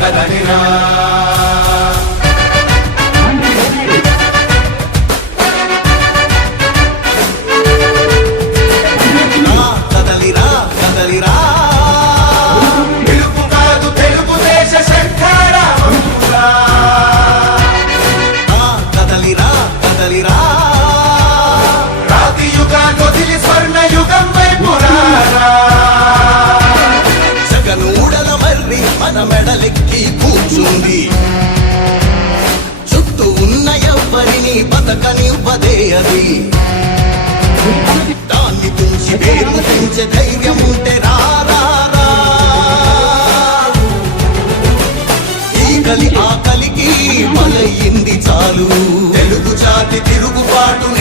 Thank you. మన మెడలెక్కి కూర్చుంది. చుట్టూ ఉన్న ఎవ్వరిని బతకనివ్వదే అది. దాన్ని తుంచి పేరు పెంచే ధైర్యం ఉంటే రారా రా, ఈ కలి ఆకలికి మలయింది చాలు. తెలుగు చాటి తిరుగుబాటుని